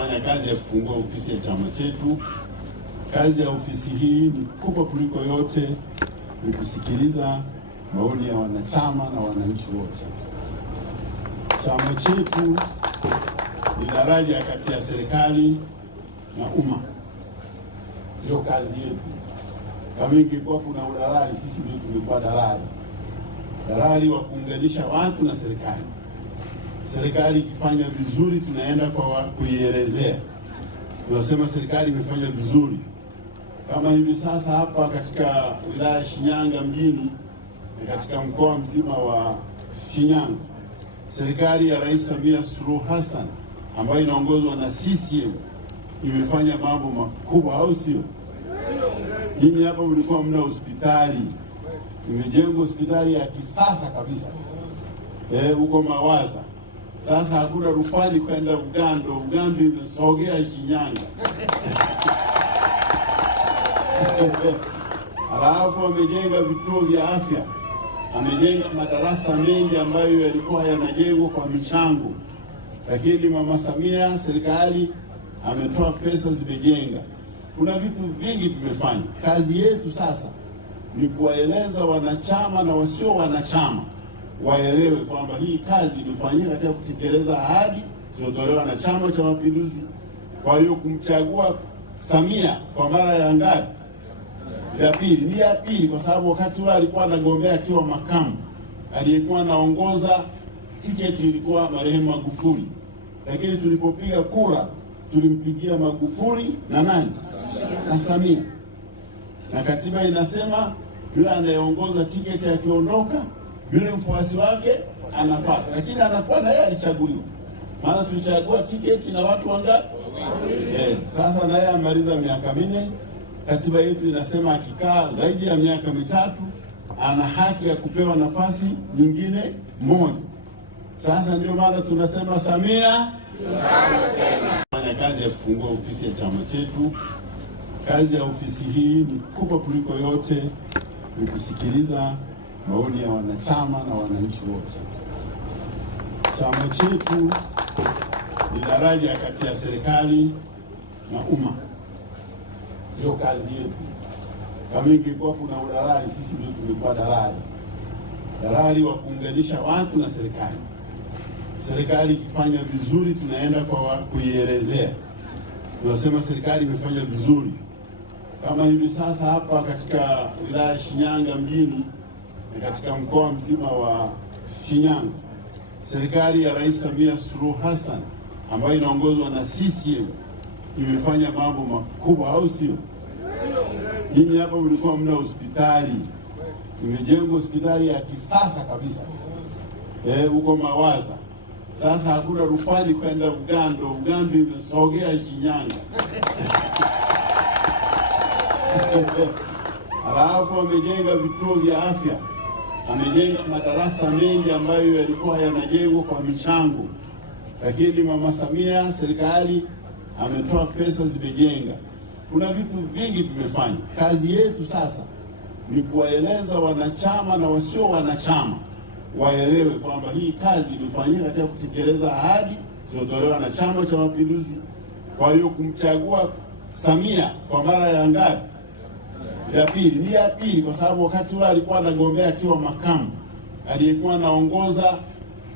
Fanya kazi ya kufungua ofisi ya chama chetu. Kazi ya ofisi hii ni kubwa kuliko yote, ni kusikiliza maoni ya wanachama na wananchi wote. Chama chetu ni daraja kati ya serikali na umma, ndio kazi yetu. Kama ingekuwa kuna udalali, sisi ndio tungekuwa dalali wa kuunganisha watu na serikali. Serikali ikifanya vizuri, tunaenda kwa kuielezea, tunasema serikali imefanya vizuri. Kama hivi sasa hapa katika wilaya ya Shinyanga mjini na katika mkoa mzima wa Shinyanga, serikali ya Rais Samia Suluhu Hassan ambayo inaongozwa na CCM imefanya mambo makubwa, au sio? Nyinyi hapa mlikuwa mna hospitali, imejengwa hospitali ya kisasa kabisa huko Mawaza. Sasa hakuna rufani kwenda Ugando imesogea Shinyanga. Alafu amejenga vituo vya afya, amejenga madarasa mengi ambayo yalikuwa yanajengwa kwa michango, lakini Mama Samia serikali ametoa pesa, zimejenga. Kuna vitu vingi tumefanya. Kazi yetu sasa ni kuwaeleza wanachama na wasio wanachama waelewe kwamba hii kazi imefanyika katika kutekeleza ahadi zilizotolewa na Chama cha Mapinduzi. Kwa hiyo kumchagua Samia kwa mara ya ngapi? Ya pili. Ni ya pili kwa sababu wakati ule alikuwa anagombea akiwa makamu, aliyekuwa anaongoza tiketi ilikuwa marehemu Magufuli, lakini tulipopiga kura tulimpigia Magufuli na nani? Na Samia. Na katiba inasema yule anayeongoza tiketi akiondoka, yule mfuasi wake anapata, lakini anakuwa na yeye alichaguliwa. Maana tulichagua tiketi na watu wangapi? Sasa naye amaliza miaka 4. Katiba yetu inasema akikaa zaidi ya miaka 3 ana haki ya kupewa nafasi nyingine moja. Sasa ndio maana tunasema Samia fanya kazi ya kufungua ofisi ya chama chetu. Kazi ya ofisi hii ni kubwa kuliko yote, ni kusikiliza maoni ya wanachama na wananchi wote. Chama chetu ni daraja kati ya serikali na umma, ndio kazi yetu. Kama ingekuwa kuna udalali, sisi ndio tungekuwa dalali wa kuunganisha watu na serikali. Serikali ikifanya vizuri, tunaenda kwa kuielezea, tunasema serikali imefanya vizuri. Kama hivi sasa hapa katika wilaya ya Shinyanga mjini na katika mkoa mzima wa Shinyanga, serikali ya Rais Samia Suluhu Hassan ambayo inaongozwa na CCM imefanya mambo makubwa, au sio? Nyinyi hapa mlikuwa mna hospitali, imejengwa hospitali ya kisasa kabisa huko Mawaza. Sasa hakuna rufani kwenda Ugando imesogea Shinyanga. Alafu amejenga vituo vya afya, amejenga madarasa mengi ambayo yalikuwa yanajengwa kwa michango, lakini Mama Samia serikali ametoa pesa, zimejenga. Kuna vitu vingi tumefanya. Kazi yetu sasa ni kuwaeleza wanachama na wasio wanachama waelewe kwamba hii kazi imefanyika katika kutekeleza ahadi zilizotolewa na Chama cha Mapinduzi. Kwa hiyo kumchagua Samia kwa mara ya ngapi? Ya pili. Ni ya pili kwa sababu wakati ule alikuwa anagombea akiwa makamu, aliyekuwa anaongoza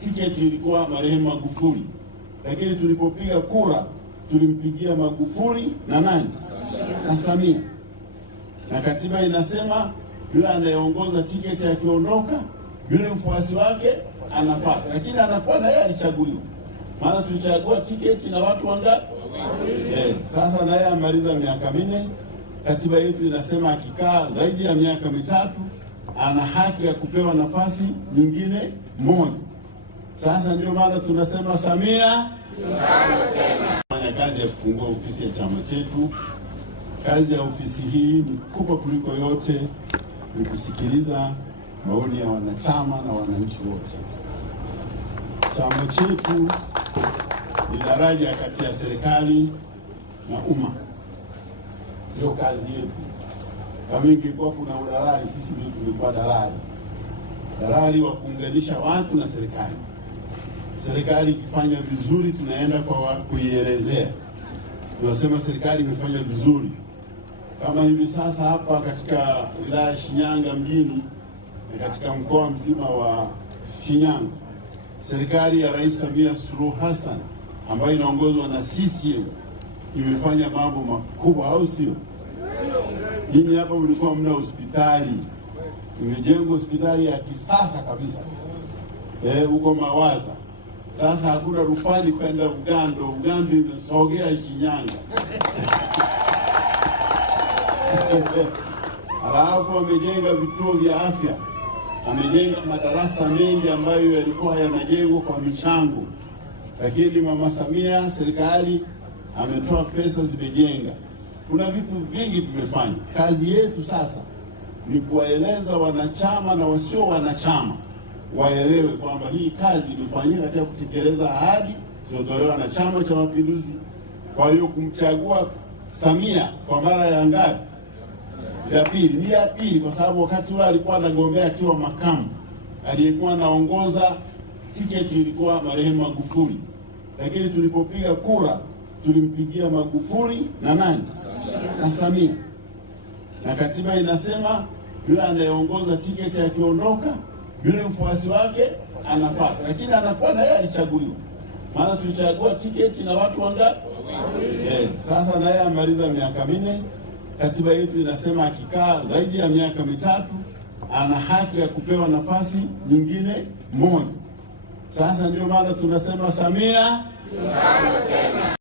tiketi ilikuwa marehemu Magufuli, lakini tulipopiga kura tulimpigia Magufuli na nani? Na Samia. Na katiba inasema yule anayeongoza tiketi akiondoka, yule mfuasi wake anapata, lakini anakuwa na yeye alichaguliwa. Maana tulichagua tiketi na watu wangapi? Sasa naye amaliza miaka 4. Katiba yetu inasema akikaa zaidi ya miaka 3 ana haki ya kupewa nafasi nyingine moja. Sasa ndio maana tunasema Samia fanya kazi ya kufungua ofisi ya chama chetu. Kazi ya ofisi hii ni kubwa kuliko yote, ni kusikiliza maoni ya wanachama na wananchi wote. Chama chetu ni daraja kati ya serikali na umma, ndio kazi yetu. Kama ingekuwa kuna udalali, sisi ndio tungekuwa dalali wa kuunganisha watu na serikali. Serikali ikifanya vizuri, tunaenda kwa kuielezea, tunasema serikali imefanya vizuri. Kama hivi sasa hapa katika wilaya ya Shinyanga mjini na katika mkoa mzima wa Shinyanga, serikali ya Rais Samia Suluhu Hassan ambayo inaongozwa na CCM imefanya mambo makubwa, au sio? Nyinyi hapa mlikuwa mna hospitali, imejengwa hospitali ya kisasa kabisa huko Mawaza. Sasa hakuna rufani kwenda Ugando, Ugando imesogea Shinyanga. Alafu amejenga vituo vya afya, amejenga madarasa mengi ambayo yalikuwa yanajengwa kwa michango, lakini Mama Samia serikali ametoa pesa, zimejenga. Kuna vitu vingi tumefanya. Kazi yetu sasa ni kuwaeleza wanachama na wasio wanachama waelewe kwamba hii kazi imefanyika katika kutekeleza ahadi zilizotolewa na Chama cha Mapinduzi. Kwa hiyo kumchagua Samia kwa mara ya ngapi? Ya pili. Ni ya pili kwa sababu wakati ule alikuwa anagombea akiwa makamu, aliyekuwa anaongoza tiketi ilikuwa marehemu Magufuli, lakini tulipopiga kura tulimpigia Magufuli na nani? Na Samia. Na katiba inasema yule anayeongoza tiketi akiondoka, yule mfuasi wake anapata, lakini anakuwa na yeye alichaguliwa. Maana tulichagua tiketi na watu wangapi? Sasa naye amaliza miaka 4. Katiba yetu inasema akikaa zaidi ya miaka 3 ana haki ya kupewa nafasi nyingine moja. Sasa ndio maana tunasema Samia mitano tena.